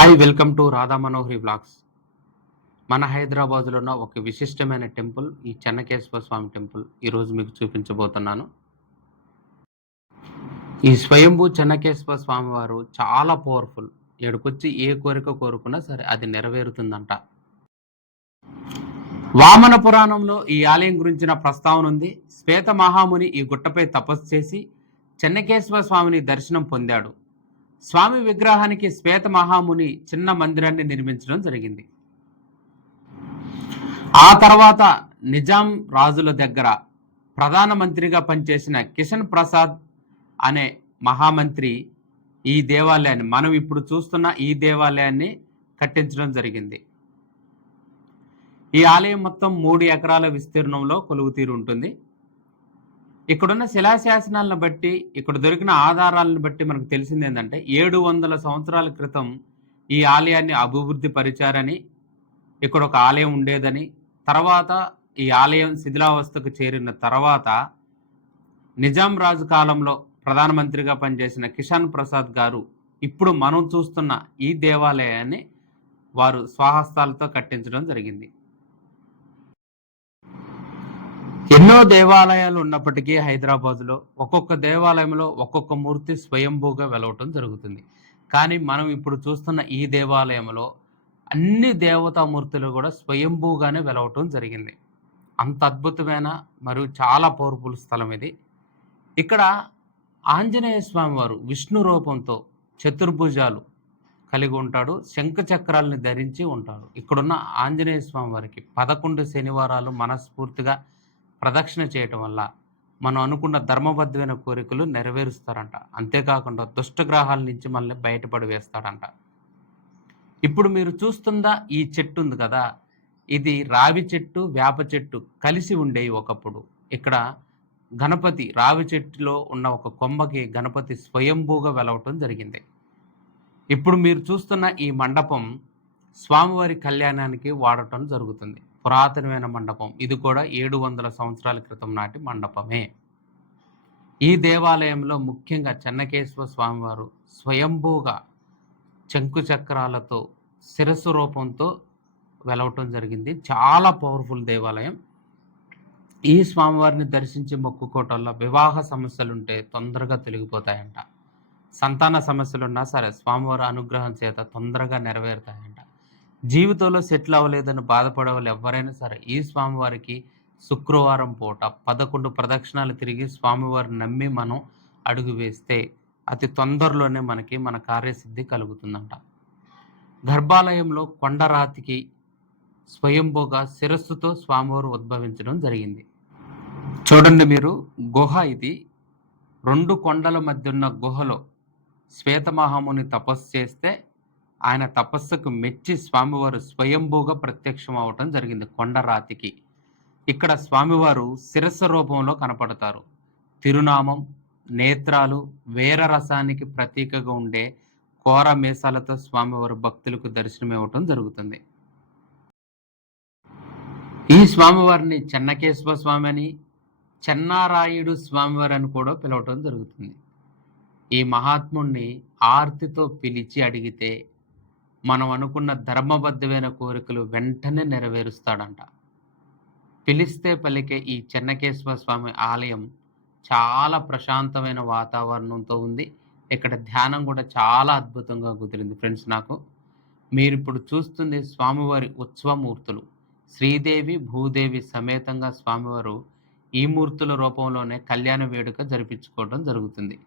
Hi! Welcome to Radha Manohari vlogs. మన హైదరాబాద్‌లో ఉన్న ఒక విశిష్టమైన టెంపుల్ ఈ చెన్నకేశవ స్వామి టెంపుల్. ఈరోజు మీకు చూపించబోతున్నాను. ఈ స్వయంభూ చెన్నకేశవ స్వామివారు చాలా పవర్‌ఫుల్. ఈడకొచ్చి ఏ కోరిక కోరుకున్నా సరే అది నెరవేరుతుందంట. వామన పురాణంలో ఈ ఆలయం గురించిన ప్రస్తావన ఉంది. శ్వేత మహాముని ఈ గుట్టపై తపస్సు చేసి చెన్నకేశవ స్వామిని దర్శనం పొందాడు. స్వామి విగ్రహానికి శ్వేత మహాముని చిన్న మందిరాన్ని నిర్మించడం జరిగింది. ఆ తర్వాత నిజాం రాజుల దగ్గర ప్రధానమంత్రిగా పనిచేసిన కిషన్ ప్రసాద్ అనే మహామంత్రి ఈ దేవాలయాన్ని, మనం ఇప్పుడు చూస్తున్న ఈ దేవాలయాన్ని కట్టించడం జరిగింది. ఈ ఆలయం మొత్తం 3 ఎకరాల విస్తీర్ణంలో కొలువుతీరి ఉంటుంది. ఇక్కడున్న శిలాశాసనాలను బట్టి, ఇక్కడ దొరికిన ఆధారాలను బట్టి మనకు తెలిసింది ఏంటంటే 700 సంవత్సరాల క్రితం ఈ ఆలయాన్ని అభివృద్ధి పరిచారని, ఇక్కడ ఒక ఆలయం ఉండేదని, తర్వాత ఈ ఆలయం శిథిలావస్థకు చేరిన తర్వాత నిజాం రాజు కాలంలో ప్రధానమంత్రిగా పనిచేసిన కిషన్ ప్రసాద్ గారు ఇప్పుడు మనం చూస్తున్న ఈ దేవాలయాన్ని వారు స్వహస్తాలతో కట్టించడం జరిగింది. ఎన్నో దేవాలయాలు ఉన్నప్పటికీ హైదరాబాద్లో ఒక్కొక్క దేవాలయంలో ఒక్కొక్క మూర్తి స్వయంభూగా వెలవటం జరుగుతుంది. కానీ మనం ఇప్పుడు చూస్తున్న ఈ దేవాలయంలో అన్ని దేవతామూర్తులు కూడా స్వయంభూగానే వెలవటం జరిగింది. అంత అద్భుతమైన మరియు చాలా పవర్ఫుల్ స్థలం ఇది. ఇక్కడ ఆంజనేయ స్వామి వారు విష్ణు రూపంతో చతుర్భుజాలు కలిగి ఉంటాడు. శంఖ చక్రాలను ధరించి ఉంటాడు. ఇక్కడున్న ఆంజనేయ స్వామి వారికి 11 శనివారాలు మనస్ఫూర్తిగా ప్రదక్షిణ చేయటం వల్ల మనం అనుకున్న ధర్మబద్ధమైన కోరికలు నెరవేరుస్తారంట. అంతేకాకుండా దుష్టగ్రహాల నుంచి మనల్ని బయటపడి వేస్తాడంట. ఇప్పుడు మీరు చూస్తున్న ఈ చెట్టు ఉంది కదా, ఇది రావి చెట్టు, వేప చెట్టు కలిసి ఉండేవి ఒకప్పుడు. ఇక్కడ గణపతి రావి చెట్టులో ఉన్న ఒక కొమ్మకి గణపతి స్వయంభూగా వెలవటం జరిగింది. ఇప్పుడు మీరు చూస్తున్న ఈ మండపం స్వామివారి కళ్యాణానికి వాడటం జరుగుతుంది. పురాతనమైన మండపం. ఇది కూడా 700 సంవత్సరాల క్రితం నాటి మండపమే. ఈ దేవాలయంలో ముఖ్యంగా చెన్నకేశవ స్వామివారు స్వయంభూగా శంకు చక్రాలతో శిరస్సు రూపంతో వెలవటం జరిగింది. చాలా పవర్ఫుల్ దేవాలయం. ఈ స్వామివారిని దర్శించి మొక్కుకోవటంలో వివాహ సమస్యలుంటే తొందరగా తొలగిపోతాయంట. సంతాన సమస్యలున్నా సరే స్వామివారి అనుగ్రహం చేత తొందరగా నెరవేరుతాయంట. జీవితంలో సెటిల్ అవ్వలేదని బాధపడే వాళ్ళు ఎవరైనా సరే ఈ స్వామివారికి శుక్రవారం పూట 11 ప్రదక్షిణాలు తిరిగి స్వామివారిని నమ్మి మనం అడుగు వేస్తే అతి తొందరలోనే మనకి మన కార్యసిద్ధి కలుగుతుందంట. గర్భాలయంలో కొండరాతికి స్వయంభూగా శిరస్సుతో స్వామివారు ఉద్భవించడం జరిగింది. చూడండి మీరు, గుహ ఇది. 2 కొండల మధ్య ఉన్న గుహలో శ్వేతమహాముని తపస్సు చేస్తే ఆయన తపస్సుకు మెచ్చి స్వామివారు స్వయంభూగా ప్రత్యక్షం అవటం జరిగింది కొండరాతికి. ఇక్కడ స్వామివారు శిరస్సు రూపంలో కనపడతారు. తిరునామం, నేత్రాలు, వీరరసానికి ప్రతీకగా ఉండే కోర మీసాలతో స్వామివారు భక్తులకు దర్శనమివ్వటం జరుగుతుంది. ఈ స్వామివారిని చెన్నకేశవ స్వామి అని, చెన్నారాయుడు స్వామివారు అని కూడా పిలవటం జరుగుతుంది. ఈ మహాత్ముణ్ణి ఆర్తితో పిలిచి అడిగితే మనం అనుకున్న ధర్మబద్ధమైన కోరికలు వెంటనే నెరవేరుస్తాడంట. పిలిస్తే పలికే ఈ చెన్నకేశవ స్వామి ఆలయం చాలా ప్రశాంతమైన వాతావరణంతో ఉంది. ఇక్కడ ధ్యానం కూడా చాలా అద్భుతంగా కుదిరింది ఫ్రెండ్స్ నాకు. మీరిప్పుడు చూస్తుంది స్వామివారి ఉత్సవమూర్తులు. శ్రీదేవి, భూదేవి సమేతంగా స్వామివారు ఈ మూర్తుల రూపంలోనే కళ్యాణ వేడుక జరిపించుకోవడం జరుగుతుంది.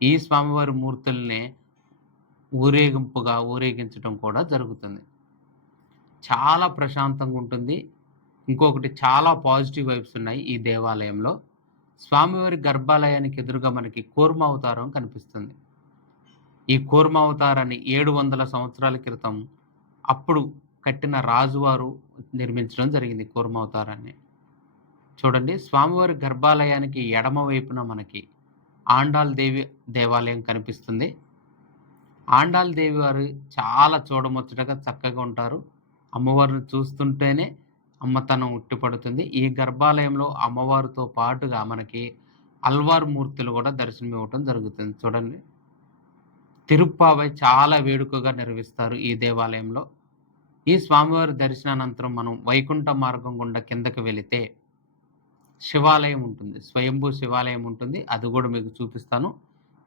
ఈ స్వామివారి మూర్తుల్ని ఊరేగింపుగా ఊరేగించడం కూడా జరుగుతుంది. చాలా ప్రశాంతంగా ఉంటుంది. ఇంకొకటి, చాలా పాజిటివ్ వైబ్స్ ఉన్నాయి ఈ దేవాలయంలో. స్వామివారి గర్భాలయానికి ఎదురుగా మనకి కూర్మ అవతారం కనిపిస్తుంది. ఈ కూర్మ అవతారాన్ని 700 సంవత్సరాల క్రితం అప్పుడు కట్టిన రాజువారు నిర్మించడం జరిగింది కూర్మ అవతారాన్ని. చూడండి, స్వామివారి గర్భాలయానికి ఎడమ వైపున మనకి ఆండాల్ దేవి దేవాలయం కనిపిస్తుంది. ఆండాల్ దేవి వారు చాలా చూడముచ్చటగా చక్కగా ఉంటారు. అమ్మవారిని చూస్తుంటేనే అమ్మతనం ఉట్టిపడుతుంది. ఈ గర్భాలయంలో అమ్మవారితో పాటుగా మనకి అల్వార్ మూర్తులు కూడా దర్శనమివ్వటం జరుగుతుంది. చూడండి, తిరుప్పావై చాలా వేడుకగా నిర్వహిస్తారు ఈ దేవాలయంలో. ఈ స్వామివారి దర్శనానంతరం మనం వైకుంఠ మార్గం గుండా కిందకి వెళితే శివాలయం ఉంటుంది. స్వయంభూ శివాలయం ఉంటుంది. అది గూడా మీకు చూపిస్తాను.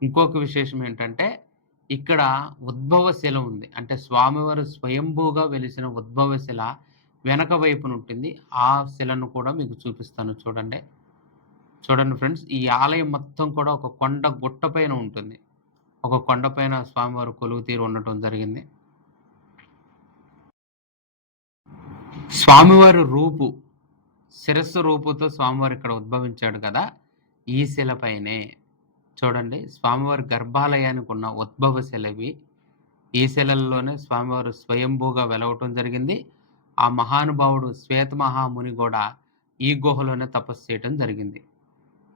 ఇంకొక విశేషం ఏంటంటే, ఇక్కడ ఉద్భవ శిల ఉంది. అంటే స్వామివారు స్వయంభూగా వెలిసిన ఉద్భవ శిల వెనక వైపునుంటుంది. ఆ శిలను కూడా మీకు చూపిస్తాను చూడండి. చూడండి ఫ్రెండ్స్, ఈ ఆలయం మొత్తం కూడా ఒక కొండ గుట్ట పైన ఉంటుంది. ఒక కొండ పైన స్వామివారు కొలువుతీరి ఉండటం జరిగింది. స్వామివారి రూపు, శిరస్సు రూపుతో స్వామివారు ఇక్కడ ఉద్భవించాడు కదా! ఈ శిలపైనే చూడండి స్వామివారి గర్భాలయానికి ఉన్న ఉద్భవ శిలవి. ఈ శిలల్లోనే స్వామివారు స్వయంభూగా వెలవటం జరిగింది. ఆ మహానుభావుడు శ్వేతమహాముని గూడా ఈ గుహలోనే తపస్సు చేయటం జరిగింది.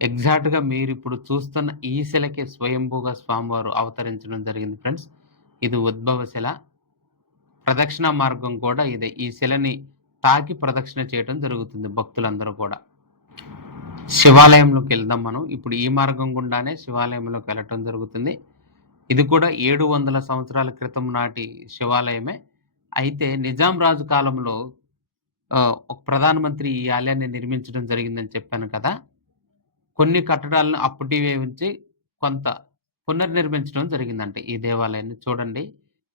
ఎగ్జాక్ట్‌గా మీరిప్పుడు చూస్తున్న ఈ శిలకే స్వయంభూగా స్వామివారు అవతరించడం జరిగింది ఫ్రెండ్స్. ఇది ఉద్భవ శిల. ప్రదక్షిణ మార్గం కూడా ఇదే. ఈ శిలని తాకి ప్రదక్షిణ చేయటం జరుగుతుంది భక్తులందరూ కూడా. శివాలయంలోకి వెళ్దాం మనం. ఇప్పుడు ఈ మార్గం గుండానే శివాలయంలోకి వెళ్ళటం జరుగుతుంది. ఇది కూడా 700 సంవత్సరాల క్రితం నాటి శివాలయమే. అయితే నిజాం రాజు కాలంలో ఒక ప్రధానమంత్రి ఈ ఆలయాన్ని నిర్మించడం జరిగిందని చెప్పాను కదా! కొన్ని కట్టడాలను అప్పటివే ఉంచి కొంత పునర్నిర్మించడం జరిగిందంట ఈ దేవాలయాన్ని. చూడండి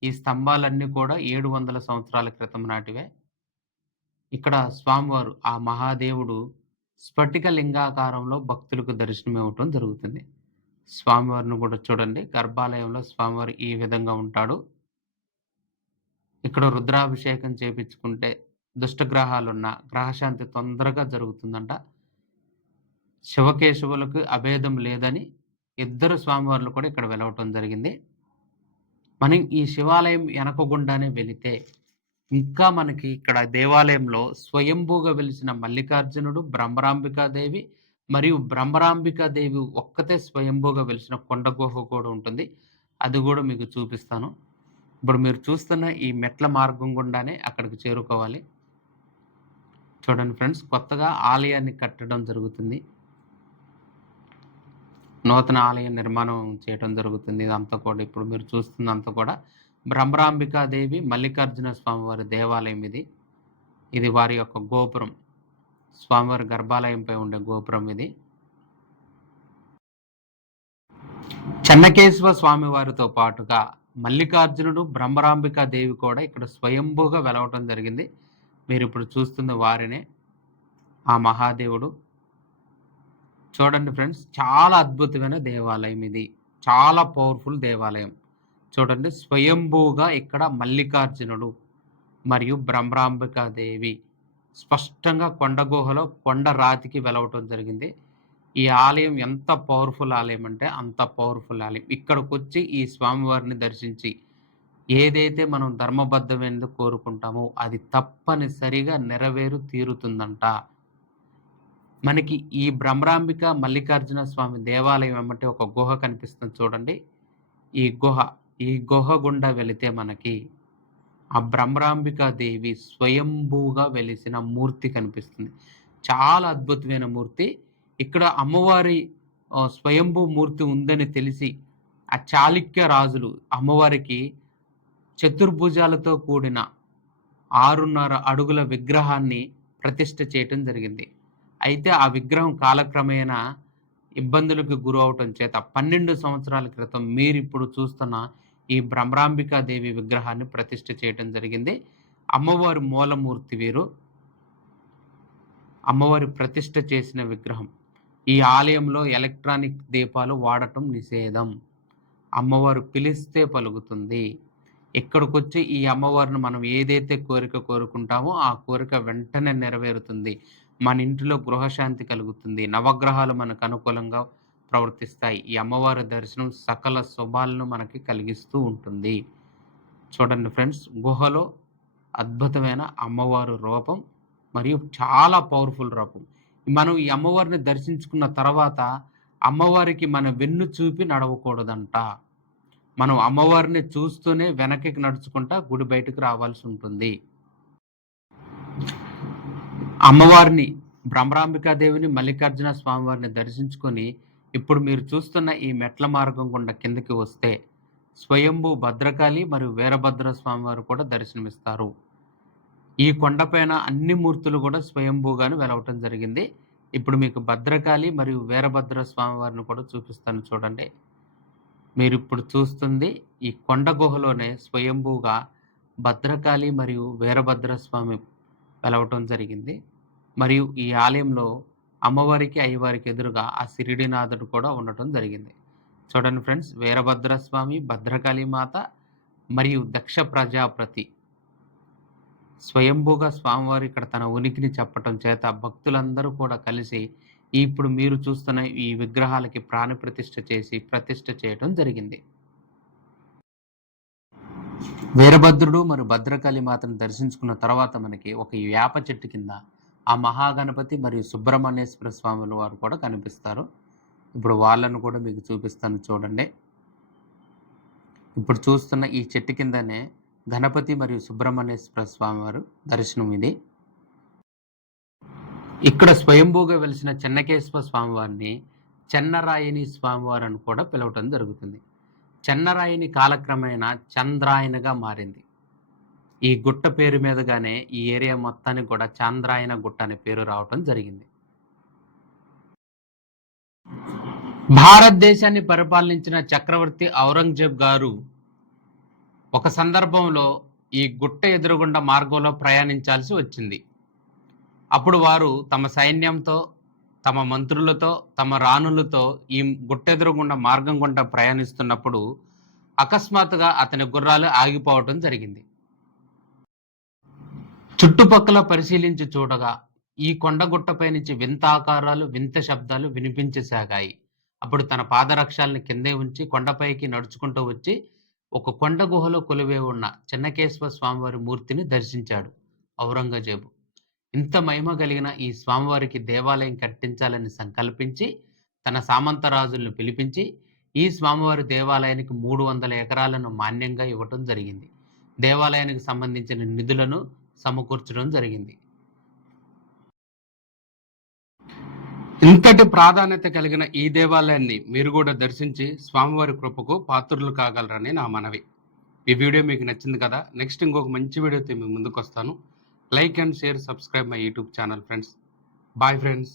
ఈ స్తంభాలన్నీ కూడా 700 సంవత్సరాల క్రితం నాటివే. ఇక్కడ స్వామివారు ఆ మహాదేవుడు స్ఫటిక లింగాకారంలో భక్తులకు దర్శనమివ్వటం జరుగుతుంది. స్వామివారిని కూడా చూడండి. గర్భాలయంలో స్వామివారు ఈ విధంగా ఉంటాడు. ఇక్కడ రుద్రాభిషేకం చేపించుకుంటే దుష్టగ్రహాలున్న గ్రహశాంతి తొందరగా జరుగుతుందంట. శివకేశవులకు అభేదం లేదని ఇద్దరు స్వామివార్లు కూడా ఇక్కడ వెలవటం జరిగింది. మనం ఈ శివాలయం వెనక గుండానే వెళితే ఇంకా మనకి ఇక్కడ దేవాలయంలో స్వయంభూగా వెలిసిన మల్లికార్జునుడు, బ్రహ్మరాంబికాదేవి మరియు బ్రహ్మరాంబికాదేవి ఒక్కతే స్వయంభూగా వెలిసిన కొండ గుహ కూడా ఉంటుంది. అది కూడా మీకు చూపిస్తాను. ఇప్పుడు మీరు చూస్తున్న ఈ మెట్ల మార్గం గుండానే అక్కడికి చేరుకోవాలి. చూడండి ఫ్రెండ్స్, కొత్తగా ఆలయాన్ని కట్టడం జరుగుతుంది. నూతన ఆలయ నిర్మాణం చేయటం జరుగుతుంది. ఇదంతా కూడా ఇప్పుడు మీరు చూస్తున్నంతా కూడా బ్రహ్మరాంబికాదేవి, మల్లికార్జున స్వామివారి దేవాలయం ఇది. ఇది వారి యొక్క గోపురం. స్వామివారి గర్భాలయంపై ఉండే గోపురం ఇది. చెన్నకేశవ స్వామివారితో పాటుగా మల్లికార్జునుడు, బ్రహ్మరాంబికాదేవి కూడా ఇక్కడ స్వయంభూగా వెలవటం జరిగింది. మీరు ఇప్పుడు చూస్తున్న వారినే ఆ మహాదేవుడు. చూడండి ఫ్రెండ్స్, చాలా అద్భుతమైన దేవాలయం ఇది. చాలా పవర్ఫుల్ దేవాలయం. చూడండి స్వయంభూగా ఇక్కడ మల్లికార్జునుడు మరియు బ్రహ్మరాంబికాదేవి స్పష్టంగా కొండ గుహలో కొండ రాతికి వెలవటం జరిగింది. ఈ ఆలయం ఎంత పవర్ఫుల్ ఆలయం అంటే అంత పవర్ఫుల్ ఆలయం. ఇక్కడికి వచ్చి ఈ స్వామివారిని దర్శించి ఏదైతే మనం ధర్మబద్ధమైనది కోరుకుంటామో అది తప్పనిసరిగా నెరవేరు తీరుతుందంట. మనకి ఈ బ్రహ్మరాంబిక మల్లికార్జున స్వామి దేవాలయం వెంబటి ఒక గుహ కనిపిస్తుంది చూడండి. ఈ గుహ గుండా వెళితే మనకి ఆ బ్రహ్మరాంబికాదేవి స్వయంభూగా వెలిసిన మూర్తి కనిపిస్తుంది. చాలా అద్భుతమైన మూర్తి. ఇక్కడ అమ్మవారి స్వయంభూ మూర్తి ఉందని తెలిసి ఆ చాళుక్య రాజులు అమ్మవారికి చతుర్భుజాలతో కూడిన 6.5 అడుగుల విగ్రహాన్ని ప్రతిష్ఠ చేయటం జరిగింది. అయితే ఆ విగ్రహం కాలక్రమేణా ఇబ్బందులకు గురవటం చేత 12 సంవత్సరాల క్రితం మీరిప్పుడు చూస్తున్న ఈ బ్రహ్మరాంబికాదేవి విగ్రహాన్ని ప్రతిష్ఠ చేయటం జరిగింది. అమ్మవారి మూలమూర్తి వీరు. అమ్మవారి ప్రతిష్ఠ చేసిన విగ్రహం. ఈ ఆలయంలో ఎలక్ట్రానిక్ దీపాలు వాడటం నిషేధం. అమ్మవారు పిలిస్తే పలుకుతుంది. ఇక్కడికొచ్చి ఈ అమ్మవారిని మనం ఏదైతే కోరిక కోరుకుంటామో ఆ కోరిక వెంటనే నెరవేరుతుంది. మన ఇంటిలో గృహశాంతి కలుగుతుంది. నవగ్రహాలు మనకు అనుకూలంగా ప్రవర్తిస్తాయి. ఈ అమ్మవారి దర్శనం సకల శుభాలను మనకి కలిగిస్తూ ఉంటుంది. చూడండి ఫ్రెండ్స్, గుహలో అద్భుతమైన అమ్మవారు రూపం మరియు చాలా పవర్ఫుల్ రూపం. మనం ఈ అమ్మవారిని దర్శించుకున్న తర్వాత అమ్మవారికి మన వెన్ను చూపి నడవకూడదంట. మనం అమ్మవారిని చూస్తూనే వెనక్కి నడుచుకుంటా గుడి బయటకు రావాల్సి ఉంటుంది. అమ్మవారిని బ్రహ్మరాంబికాదేవిని, మల్లికార్జున స్వామివారిని దర్శించుకొని ఇప్పుడు మీరు చూస్తున్న ఈ మెట్ల మార్గం గుండా కిందకి వస్తే స్వయంభూ భద్రకాళి మరియు వీరభద్ర స్వామివారు కూడా దర్శనమిస్తారు. ఈ కొండపైన అన్ని మూర్తులు కూడా స్వయంభూగాను వెలవటం జరిగింది. ఇప్పుడు మీకు భద్రకాళి మరియు వీరభద్ర స్వామివారిని కూడా చూపిస్తాను చూడండి. మీరిప్పుడు చూస్తుంది ఈ కొండ గుహలోనే స్వయంభూగా భద్రకాళి మరియు వీరభద్ర స్వామి వెలవటం జరిగింది. మరియు ఈ ఆలయంలో అమ్మవారికి, అయ్యవారికి ఎదురుగా ఆ షిరిడీనాథుడు కూడా ఉండటం జరిగింది. చూడండి ఫ్రెండ్స్, వీరభద్ర స్వామి, భద్రకాళి మాత మరియు దక్ష ప్రజాపతి స్వయంభూగా స్వామివారు ఇక్కడ తన ఉనికిని చెప్పటం చేత భక్తులందరూ కూడా కలిసి ఇప్పుడు మీరు చూస్తున్న ఈ విగ్రహాలకి ప్రాణప్రతిష్ఠ చేసి ప్రతిష్ఠ చేయటం జరిగింది. వీరభద్రుడు మరియు భద్రకాళి మాతను దర్శించుకున్న తర్వాత మనకి ఒక వేప చెట్టు కింద ఆ మహాగణపతి మరియు సుబ్రహ్మణ్యేశ్వర స్వాముల వారు కూడా కనిపిస్తారు. ఇప్పుడు వాళ్ళను కూడా మీకు చూపిస్తాను చూడండి. ఇప్పుడు చూస్తున్న ఈ చెట్టు కిందనే గణపతి మరియు సుబ్రహ్మణ్యేశ్వర స్వామివారు దర్శనం ఇది. ఇక్కడ స్వయంభూగా వెలిసిన చెన్నకేశ్వర స్వామివారిని చెన్నరాయని స్వామివారు అని కూడా పిలవటం జరుగుతుంది. చెన్నరాయని కాలక్రమేణా చంద్రాయనగా మారింది. ఈ గుట్ట పేరు మీదుగానే ఈ ఏరియా మొత్తానికి కూడా చాంద్రాయన గుట్ట అనే పేరు రావటం జరిగింది. భారతదేశాన్ని పరిపాలించిన చక్రవర్తి ఔరంగజేబ్ గారు ఒక సందర్భంలో ఈ గుట్ట ఎదురుగుండా మార్గంలో ప్రయాణించాల్సి వచ్చింది. అప్పుడు వారు తమ సైన్యంతో, తమ మంత్రులతో, తమ రాణులతో ఈ గుట్ట ఎదురుగుండా మార్గం గుండా ప్రయాణిస్తున్నప్పుడు అకస్మాత్తుగా అతని గుర్రాలు ఆగిపోవటం జరిగింది. చుట్టుపక్కల పరిశీలించి చూడగా ఈ కొండగుట్టపై నుంచి వింత ఆకారాలు, వింత శబ్దాలు వినిపించసాగాయి. అప్పుడు తన పాదరక్షాలను కిందే ఉంచి కొండపైకి నడుచుకుంటూ వచ్చి ఒక కొండ గుహలో కొలువై ఉన్న చెన్నకేశ్వర స్వామివారి మూర్తిని దర్శించాడు ఔరంగజేబు. ఇంత మహిమ కలిగిన ఈ స్వామివారికి దేవాలయం కట్టించాలని సంకల్పించి తన సామంత రాజులను పిలిపించి ఈ స్వామివారి దేవాలయానికి 300 ఎకరాలను మాన్యంగా ఇవ్వటం జరిగింది. దేవాలయానికి సంబంధించిన నిధులను సమకూర్చడం జరిగింది. ఇంతటి ప్రాధాన్యత కలిగిన ఈ దేవాలయాన్ని మీరు కూడా దర్శించి స్వామివారి కృపకు పాత్రులు కాగలరని నా మనవి. ఈ వీడియో మీకు నచ్చింది కదా? నెక్స్ట్ ఇంకొక మంచి వీడియోతో మీ ముందుకు వస్తాను. Like and share, subscribe my YouTube channel friends. Bye friends.